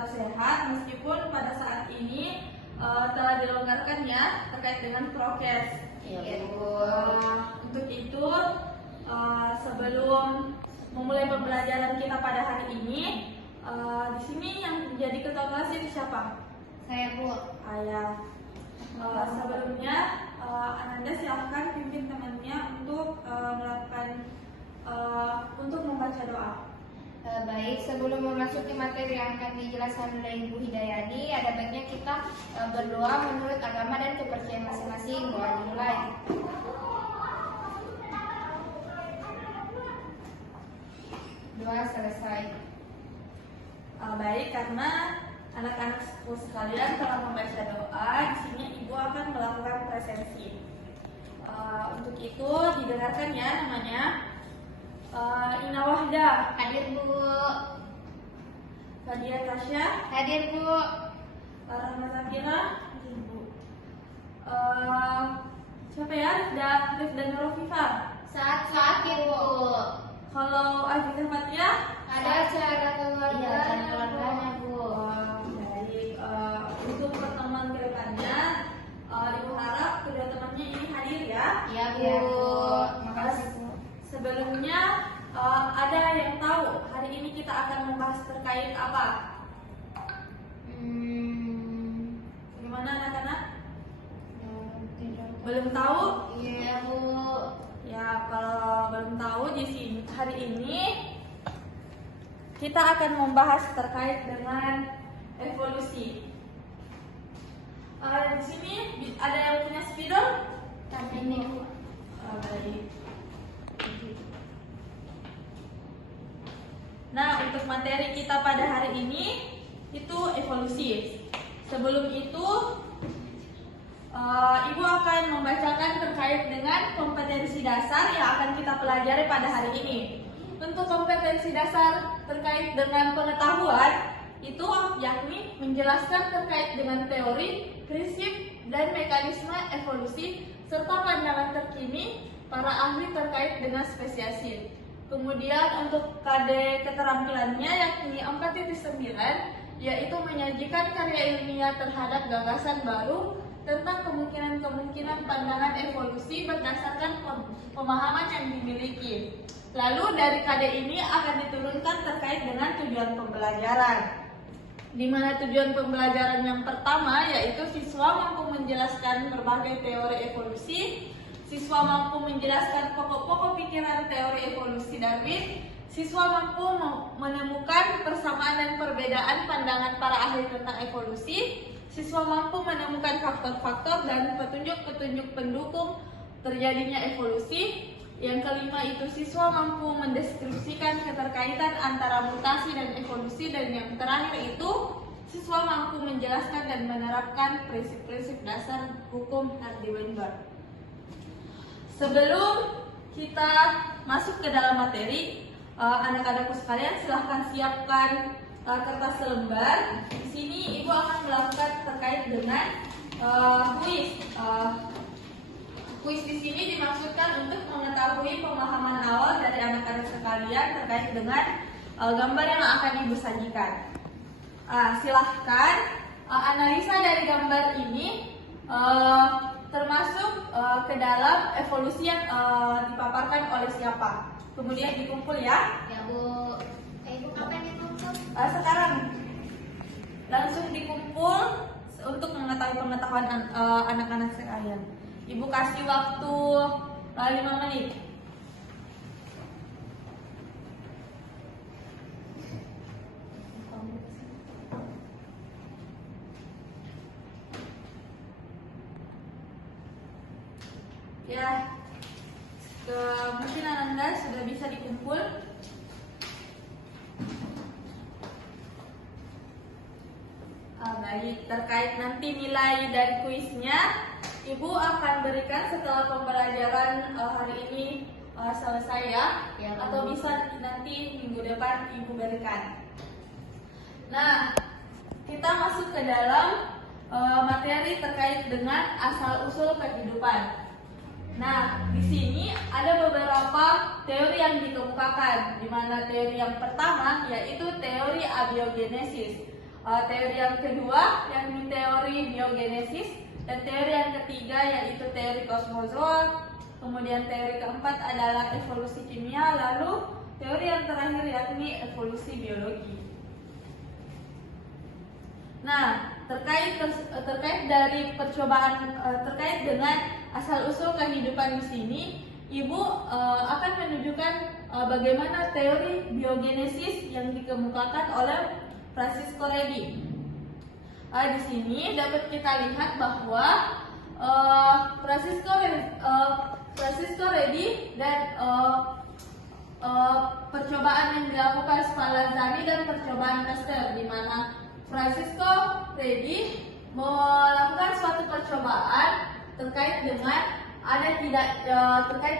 tetap sehat meskipun pada saat ini telah dilonggarkan ya terkait dengan prokes. Iya, Bu. Untuk itu sebelum memulai pembelajaran kita pada hari ini, di sini yang menjadi ketua kelas itu siapa? Saya, Bu. Ayah. Sebelumnya Ananda silahkan pimpin temannya untuk melakukan untuk membaca doa. Baik, sebelum memasuki materi yang akan dijelaskan oleh Ibu Hidayani, ada baiknya kita berdoa menurut agama dan kepercayaan masing-masing. Doa dimulai. Doa selesai. Baik, karena anak-anakku sekalian telah membaca doa, di sini Ibu akan melakukan presensi. Untuk itu didengarkan ya namanya. Ina Wahda, Hadir, Bu. Fadia Tasya, Hadir, Bu. Rahma Safira, Ibu. Siapa ya? Rifda Nurofifah. Saat hadir, Bu. Kalau Azizah Fatia, Ada acara keluarga. Iya, acara keluarganya, Bu. baik. Untuk pertemuan kedepannya, Ibu harap kedua temannya ini hadir ya. Iya, Bu. Iya, Bu. Makasih, Bu. Sebelumnya ada yang tahu hari ini kita akan membahas terkait apa? Gimana anak-anak? Belum tahu? Iya, Bu. Ya, kalau belum tahu di sini hari ini kita akan membahas terkait dengan evolusi. Di sini ada yang punya spidol? Tapi ini, Bu. Baik. Nah, untuk materi kita pada hari ini itu evolusi. Sebelum itu, Ibu akan membacakan terkait dengan kompetensi dasar yang akan kita pelajari pada hari ini. Untuk kompetensi dasar terkait dengan pengetahuan, itu yakni menjelaskan terkait dengan teori, prinsip, dan mekanisme evolusi, serta pandangan terkini para ahli terkait dengan spesiasis. Kemudian untuk KD keterampilannya yakni 4.9, yaitu menyajikan karya ilmiah terhadap gagasan baru tentang kemungkinan-kemungkinan pandangan evolusi berdasarkan pemahaman yang dimiliki. Lalu dari KD ini akan diturunkan terkait dengan tujuan pembelajaran. Di mana tujuan pembelajaran yang pertama yaitu siswa mampu menjelaskan berbagai teori evolusi. Siswa mampu menjelaskan pokok-pokok pikiran teori evolusi Darwin. Siswa mampu menemukan persamaan dan perbedaan pandangan para ahli tentang evolusi. Siswa mampu menemukan faktor-faktor dan petunjuk-petunjuk pendukung terjadinya evolusi. Yang kelima itu siswa mampu mendeskripsikan keterkaitan antara mutasi dan evolusi. Dan yang terakhir itu siswa mampu menjelaskan dan menerapkan prinsip-prinsip dasar hukum Hardy-Weinberg. Sebelum kita masuk ke dalam materi, anak-anakku sekalian silahkan siapkan kertas selembar. Di sini Ibu akan melakukan terkait dengan kuis. Kuis di sini dimaksudkan untuk mengetahui pemahaman awal dari anak-anak sekalian terkait dengan gambar yang akan Ibu sajikan. Silahkan analisa dari gambar ini termasuk ke dalam evolusi yang dipaparkan oleh siapa. Kemudian dikumpul ya. Ya, Bu. Ibu kapan ditutup? Sekarang langsung dikumpul untuk mengetahui pengetahuan anak-anak sekalian. Ibu kasih waktu 5 menit. Ya, kemungkinan Anda sudah bisa dikumpul. Baik, terkait nanti nilai dari kuisnya, Ibu akan berikan setelah pembelajaran hari ini selesai ya, atau bisa nanti minggu depan Ibu berikan. Nah, kita masuk ke dalam materi terkait dengan asal-usul kehidupan. Nah, di sini ada beberapa teori yang dikemukakan, di mana teori yang pertama yaitu teori abiogenesis. Teori yang kedua yakni teori biogenesis, dan teori yang ketiga yaitu teori kosmozoa. Kemudian teori keempat adalah evolusi kimia, lalu teori yang terakhir yakni evolusi biologi. Nah, terkait dari percobaan terkait dengan asal usul kehidupan di sini, Ibu akan menunjukkan bagaimana teori biogenesis yang dikemukakan oleh Francisco Redi. Di sini dapat kita lihat bahwa Francisco Redi dan percobaan yang dilakukan Spallanzani dan percobaan Pasteur, di mana Francisco Redi melakukan suatu percobaan terkait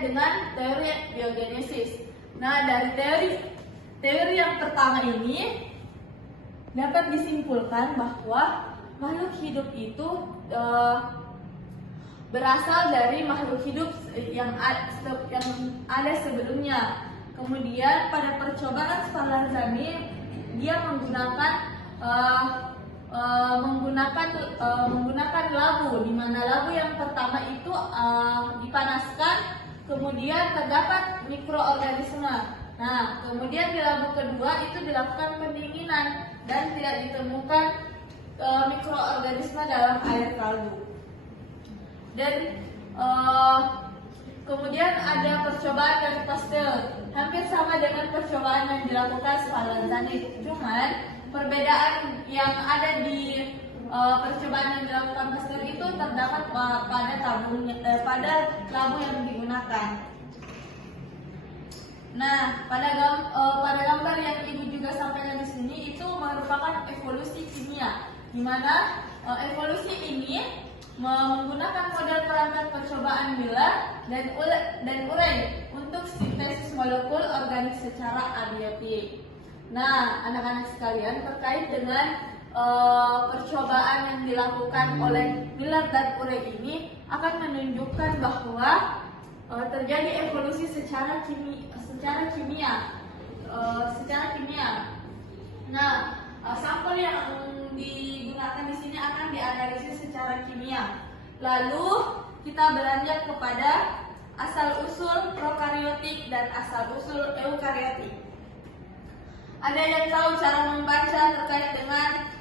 dengan teori biogenesis. Nah, dari teori yang pertama ini dapat disimpulkan bahwa makhluk hidup itu berasal dari makhluk hidup yang ada sebelumnya. Kemudian pada percobaan Spallanzani dia menggunakan labu, di mana labu yang pertama itu dipanaskan, kemudian terdapat mikroorganisme. Nah, kemudian di labu kedua itu dilakukan pendinginan dan tidak ditemukan mikroorganisme dalam air kaldu. Dan kemudian ada percobaan dari Pasteur, hampir sama dengan percobaan yang dilakukan Spallanzani, cuman perbedaan yang ada di percobaan yang dilakukan Pasteur itu terdapat pada labu yang digunakan. Nah, pada gambar yang Ibu juga sampaikan di sini itu merupakan evolusi kimia, di mana evolusi ini menggunakan model perangkat percobaan Miller dan Urey untuk sintesis molekul organik secara abiotik. Nah, anak-anak sekalian, terkait dengan percobaan yang dilakukan oleh Miller dan Urey ini akan menunjukkan bahwa terjadi evolusi secara kimia. Nah, sampel yang digunakan di sini akan dianalisis secara kimia. Lalu kita beranjak kepada asal usul prokariotik dan asal usul eukariotik. Ada yang tahu cara membaca terkait dengan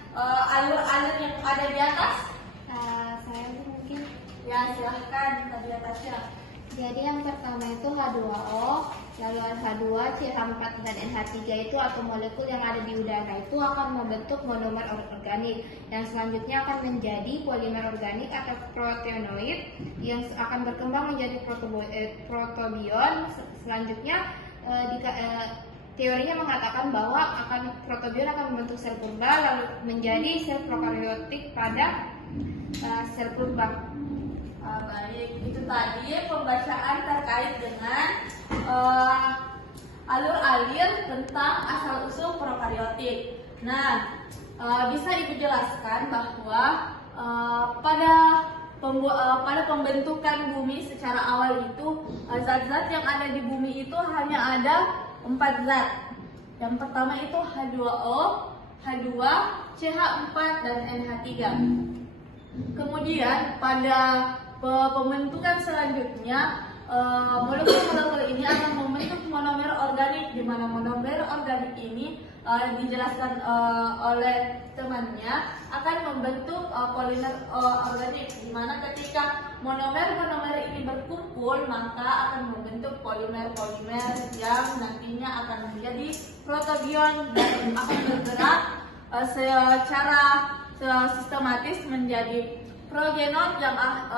alur-alur yang ada di atas? Saya mungkin. Ya, silahkan di atasnya. Jadi yang pertama itu H2O, lalu H2, CH4 dan NH3 itu atau molekul yang ada di udara itu akan membentuk monomer organik, yang selanjutnya akan menjadi polimer organik atau proteinoid yang akan berkembang menjadi protobion. Selanjutnya teorinya mengatakan bahwa protobion akan membentuk sel purba lalu menjadi sel prokariotik pada sel purba. Baik, itu tadi pembacaan terkait dengan alur-alur tentang asal-usul prokariotik. Nah, bisa Ibu jelaskan bahwa pada pembentukan bumi secara awal itu zat-zat yang ada di bumi itu hanya ada 4 zat. Yang pertama itu H2O, H2, CH4 dan NH3. Kemudian pada pembentukan selanjutnya molekul-molekul ini akan membentuk monomer organik, di mana monomer organik ini dijelaskan oleh temannya akan membentuk polimer organik, di mana ketika monomer ini berkumpul maka akan membentuk polimer-polimer yang nantinya akan menjadi protobion dan akan bergerak secara sistematis menjadi progenon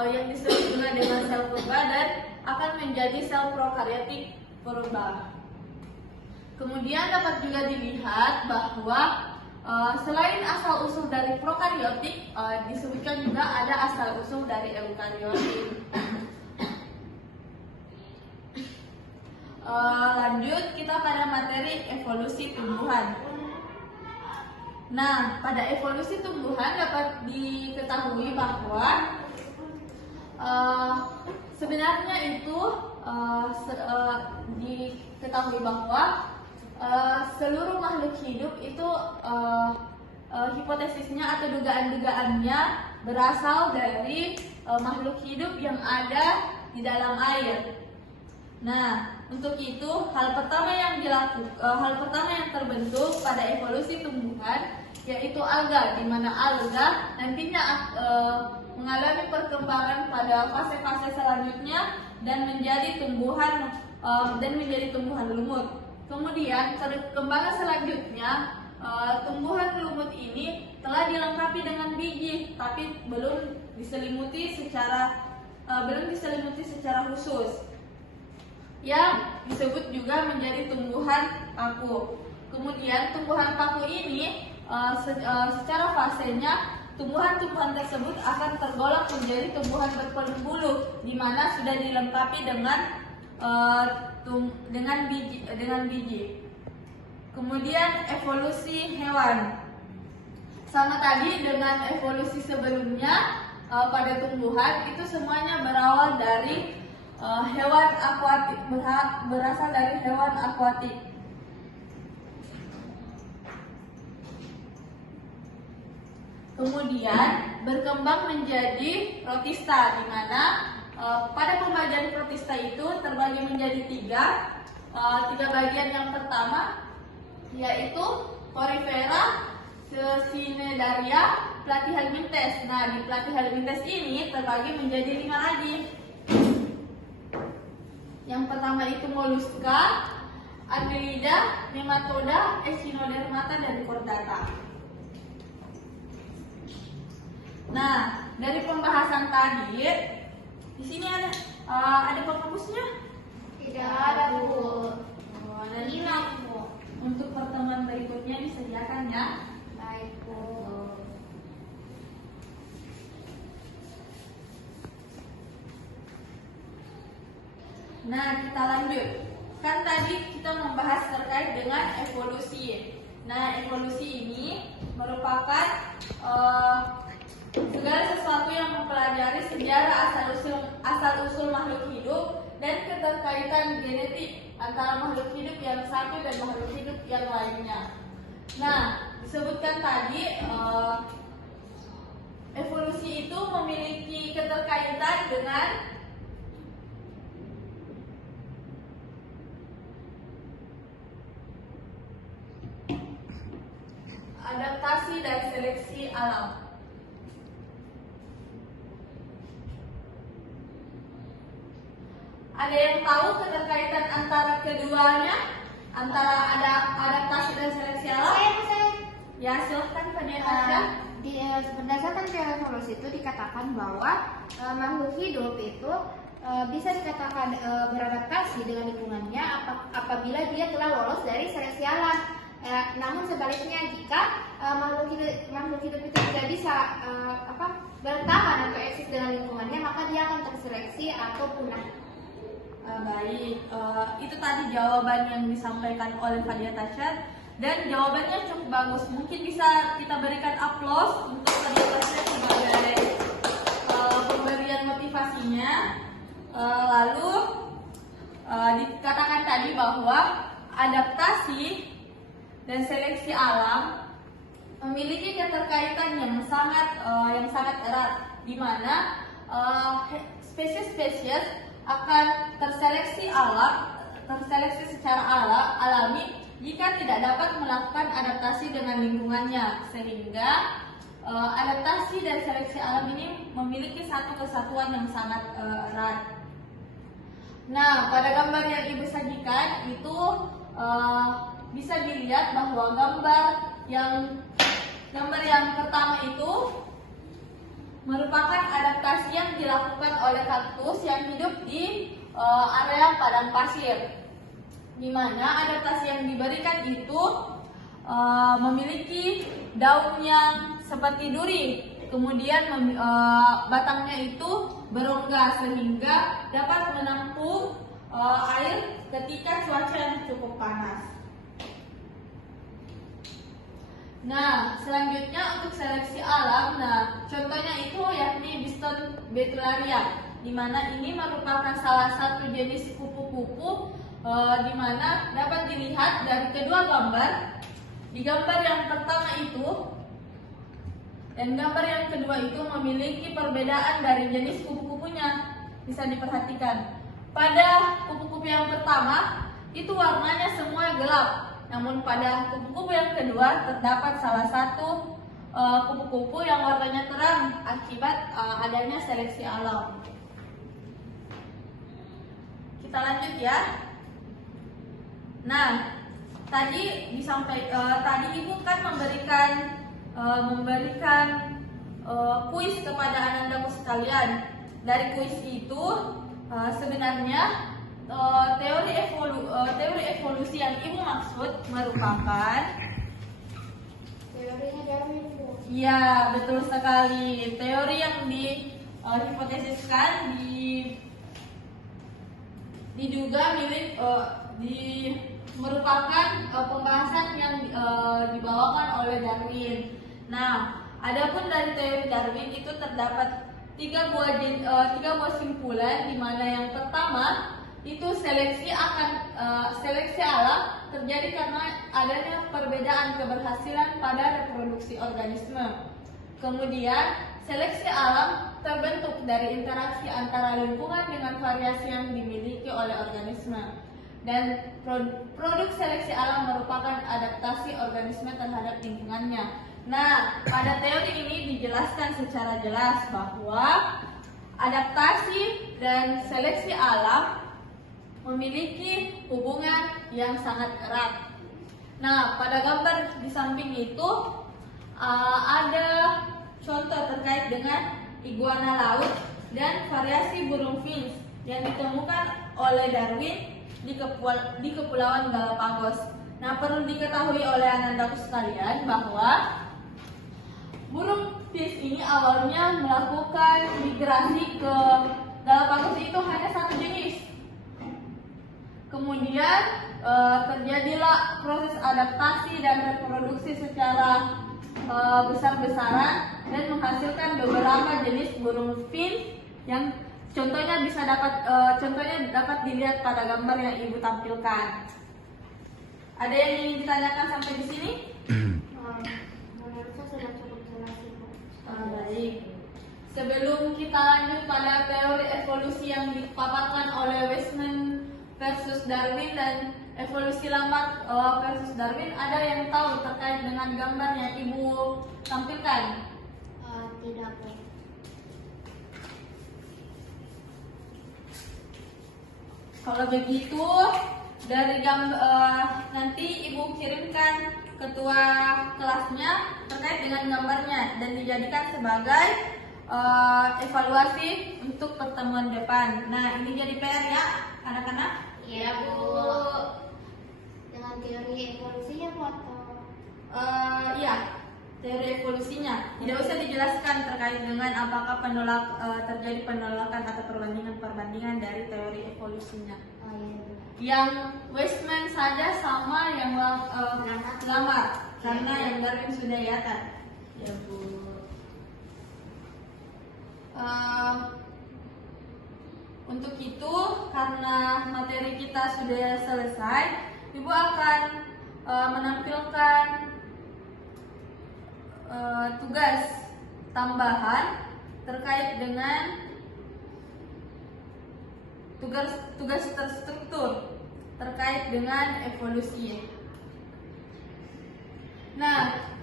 yang disebut juga dengan sel purba dan akan menjadi sel prokariotik purba. Kemudian dapat juga dilihat bahwa selain asal usul dari prokariotik, disebutkan juga ada asal usul dari eukariotik. Lanjut kita pada materi evolusi tumbuhan. Nah, pada evolusi tumbuhan dapat diketahui bahwa sebenarnya itu diketahui bahwa seluruh makhluk hidup itu hipotesisnya atau dugaan-dugaannya berasal dari makhluk hidup yang ada di dalam air. Nah, untuk itu hal pertama yang terbentuk pada evolusi tumbuhan yaitu alga, di mana alga nantinya mengalami perkembangan pada fase-fase selanjutnya dan menjadi tumbuhan lumut. Kemudian perkembangan selanjutnya tumbuhan lumut ini telah dilengkapi dengan biji, tapi belum diselimuti secara khusus, yang disebut juga menjadi tumbuhan paku. Kemudian tumbuhan paku ini secara fasenya tumbuhan-tumbuhan tersebut akan tergolong menjadi tumbuhan berpenuh bulu, di mana sudah dilengkapi dengan biji. Kemudian evolusi hewan. Sama tadi dengan evolusi sebelumnya pada tumbuhan itu semuanya berawal dari hewan akuatik, berasal dari hewan akuatik. Kemudian berkembang menjadi protista, di mana pada pembagian protista itu terbagi menjadi tiga bagian. Yang pertama yaitu Porifera, Cnidaria, Platyhelminthes. Nah, di Platyhelminthes ini terbagi menjadi 5 lagi. Yang pertama itu Mollusca, Annelida, Nematoda, Echinodermata, dan Chordata. Nah, dari pembahasan tadi, di sini ada penghapusnya? Tidak ada, Bu. Nanti untuk pertemuan berikutnya disediakan ya. Baik, Bu. Nah, kita lanjut. Kan tadi kita membahas terkait dengan evolusi. Nah, evolusi ini merupakan segala sesuatu yang mempelajari sejarah asal-usul makhluk hidup dan keterkaitan genetik antara makhluk hidup yang satu dan makhluk hidup yang lainnya. Nah, disebutkan tadi evolusi itu memiliki keterkaitan dengan adaptasi dan seleksi alam. Ada yang tahu keterkaitan antara keduanya, antara adaptasi dan seleksi alam? Saya. Ya, silahkan Kak Natasha. Berdasarkan teori evolusi itu dikatakan bahwa makhluk hidup itu bisa dikatakan beradaptasi dengan lingkungannya apabila dia telah lolos dari seleksi alam. Namun sebaliknya, jika makhluk hidup itu tidak bisa bertahan atau eksis dengan lingkungannya, maka dia akan terseleksi atau punah. Baik, itu tadi jawaban yang disampaikan oleh Kak Natasha, dan jawabannya cukup bagus. Mungkin bisa kita berikan aplaus untuk Kak Natasha sebagai pemberian motivasinya. Lalu dikatakan tadi bahwa adaptasi dan seleksi alam memiliki keterkaitan yang sangat erat, di mana spesies-spesies akan terseleksi secara alami jika tidak dapat melakukan adaptasi dengan lingkungannya, sehingga adaptasi dan seleksi alam ini memiliki satu kesatuan yang sangat erat. Nah, pada gambar yang Ibu sajikan itu bisa dilihat bahwa gambar yang pertama itu merupakan adaptasi yang dilakukan oleh kaktus yang hidup di area padang pasir, di mana adaptasi yang diberikan itu memiliki daun yang seperti duri, kemudian batangnya itu berongga sehingga dapat menampung air ketika cuaca yang cukup panas. Nah, selanjutnya untuk seleksi alam, contohnya itu yakni Biston betullaria, di mana ini merupakan salah satu jenis kupu-kupu, di mana dapat dilihat dari kedua gambar. Di gambar yang pertama itu Dan gambar yang kedua itu memiliki perbedaan dari jenis kupu-kupunya. Bisa diperhatikan. Pada kupu-kupu yang pertama, itu warnanya semua gelap. Namun pada kupu-kupu yang kedua terdapat salah satu kupu-kupu yang warnanya terang akibat adanya seleksi alam. Kita lanjut ya. Nah, tadi Ibu kan memberikan kuis kepada anak-anakku sekalian. Dari kuis itu sebenarnya teori evolusi yang Ibu maksud merupakan Teorinya Darwin, Bu. ya, betul sekali. Teori yang hipotesiskan diduga merupakan pembahasan yang dibawakan oleh Darwin. Nah, adapun dari teori Darwin itu terdapat tiga buah simpulan, di mana yang pertama itu seleksi alam terjadi karena adanya perbedaan keberhasilan pada reproduksi organisme. Kemudian seleksi alam terbentuk dari interaksi antara lingkungan dengan variasi yang dimiliki oleh organisme. Dan produk seleksi alam merupakan adaptasi organisme terhadap lingkungannya. Nah, pada teori ini dijelaskan secara jelas bahwa adaptasi dan seleksi alam memiliki hubungan yang sangat erat. Nah, pada gambar di samping itu ada contoh terkait dengan iguana laut dan variasi burung finch yang ditemukan oleh Darwin di Kepulauan Galapagos. Nah, perlu diketahui oleh anak-anakku sekalian bahwa burung finch ini awalnya melakukan migrasi ke Galapagos itu hanya satu jenis. Kemudian terjadilah proses adaptasi dan reproduksi secara besar-besaran dan menghasilkan beberapa jenis burung finch yang contohnya dapat dilihat pada gambar yang Ibu tampilkan. Ada yang ingin ditanyakan sampai di sini? Menurut saya sudah cukup jelas, Ibu. Baik. Sebelum kita lanjut pada teori evolusi yang dipaparkan oleh Weismann versus Darwin dan evolusi Lamarck versus Darwin, ada yang tahu terkait dengan gambar yang Ibu tampilkan? Tidak, Bu. Kalau begitu, dari nanti Ibu kirimkan ketua kelasnya terkait dengan gambarnya dan dijadikan sebagai evaluasi untuk pertemuan depan. Nah, ini jadi PR ya, anak-anak? Iya, Bu. Dengan teori evolusinya, Bu, atau? Iya, teori evolusinya. Tidak usah dijelaskan terkait dengan apakah terjadi penolakan atau perbandingan dari teori evolusinya. Oh, iya, Bu. Yang Weismann saja sama yang Lamarck, karena yang Darwin sudah ya kan? Ya, Bu. Untuk itu, karena materi kita sudah selesai, Ibu akan menampilkan tugas tambahan terkait dengan tugas terstruktur terkait dengan evolusi. Nah,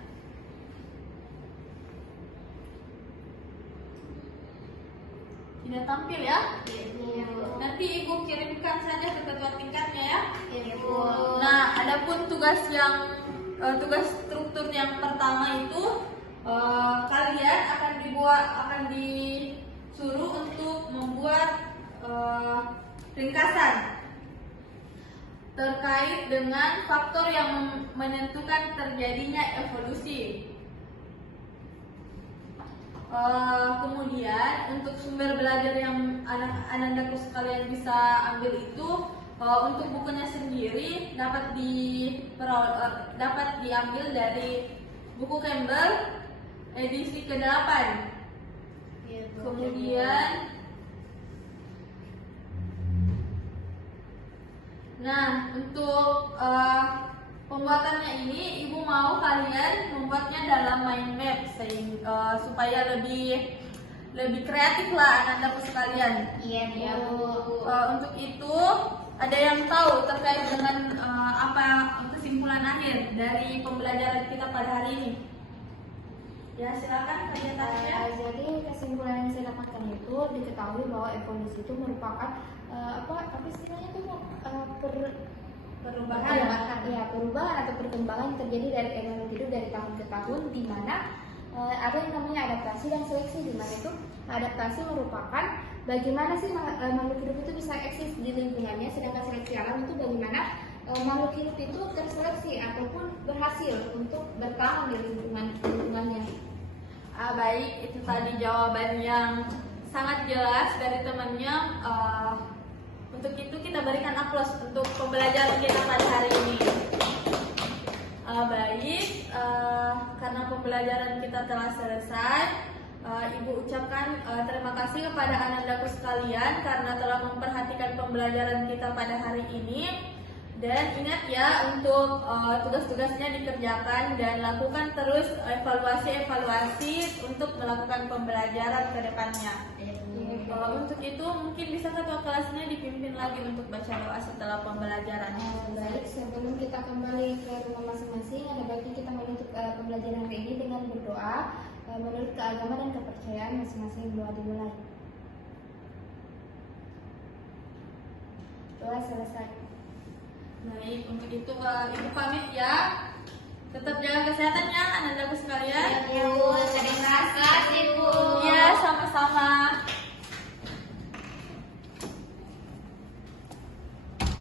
tidak tampil ya? Iya, Bu. Nanti Ibu kirimkan saja ke ketua tingkatnya ya. Iya, Bu. Nah, adapun tugas struktur yang pertama itu kalian akan disuruh untuk membuat ringkasan terkait dengan faktor yang menentukan terjadinya evolusi. Kemudian untuk sumber belajar yang anak-anakku sekalian bisa ambil itu untuk bukunya sendiri dapat diambil dari buku Campbell edisi ke-8. Iya, Bu. Kemudian untuk Pembuatannya ini ibu mau kalian membuatnya dalam mind map supaya lebih kreatif lah anak-anakku sekalian. Iya, Bu. Untuk itu ada yang tahu terkait dengan apa kesimpulan akhir dari pembelajaran kita pada hari ini? Ya silakan kalian tanya. Jadi kesimpulan yang saya dapatkan itu diketahui bahwa evolusi itu merupakan apa istilahnya itu perubahan atau perkembangan yang terjadi dari teknologi hidup dari tahun ke tahun, di mana ada yang namanya adaptasi dan seleksi, di mana itu adaptasi merupakan bagaimana sih makhluk hidup itu bisa eksis di lingkungannya, sedangkan seleksi alam itu bagaimana makhluk hidup itu terseleksi ataupun berhasil untuk bertahan di lingkungannya. Baik, itu tadi jawaban yang sangat jelas dari temannya. Untuk itu kita berikan aplaus untuk pembelajaran kita pada hari ini. Karena pembelajaran kita telah selesai, Ibu ucapkan terima kasih kepada anak-anakku sekalian karena telah memperhatikan pembelajaran kita pada hari ini. Dan ingat ya untuk tugas-tugasnya dikerjakan dan lakukan terus evaluasi untuk melakukan pembelajaran ke depannya. Untuk itu mungkin bisa ketua kelasnya dipimpin lagi untuk baca doa setelah pembelajaran. Baik, sebelum kita kembali ke rumah masing-masing, ada baiknya kita menutup pembelajaran hari ini dengan berdoa menurut keagamaan dan kepercayaan masing-masing. Doa dimulai. Doa selesai. Baik, untuk itu Ibu pamit ya. Tetap jaga kesehatannya anak-anakku sekalian. Ya, Bu.